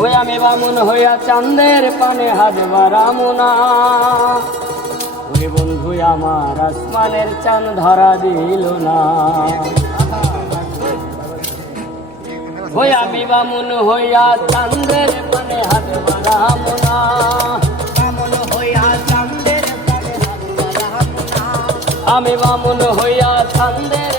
ওই আমি বামুন হইয়া চান্দের পানে হাত বারামুনা ওই বন্ধু আমার আসমানের চান ধরা দিল না। ওই আমি বামুন হইয়া চান্দের পানে হাত বাড়ামুনা। আমি বামুন হইয়া চান্দের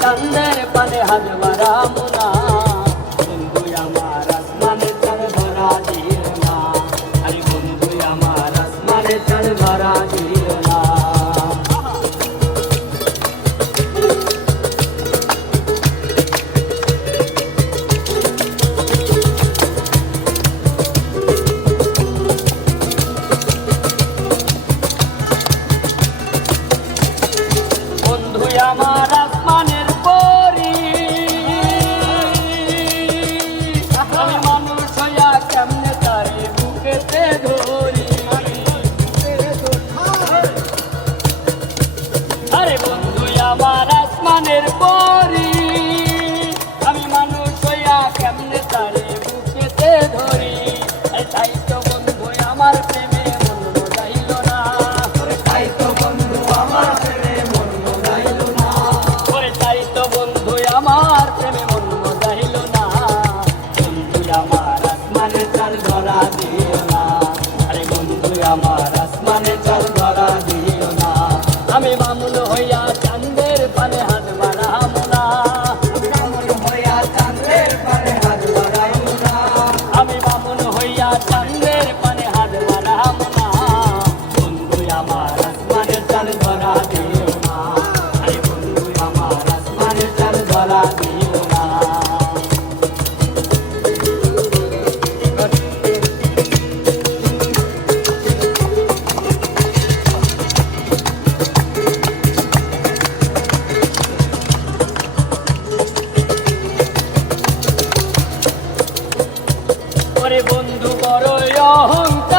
চান্দের পানে হাত বারামুনা বন্ধু, আমার আসমানে চাল ধরা দিল না। আরে বন্ধু, আমার আসমানে চাল ধরা দিল না। আমার আসমানের পরি। আমি মানুষ হইয়া কেমনে তারে বুকেতে ধরি? তাই তো বন্ধু আমার প্রেমে মন যাইল না। তাই তো বন্ধু আমার প্রেমে মন যাইল না। তাই তো বন্ধু আমার প্রেমে মন যাইল না। বন্ধু আমার আসমানে চাল ধরা দিও বন্ধু বড় অহংকারী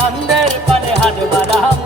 চান্দের পানে হাত বাড়াম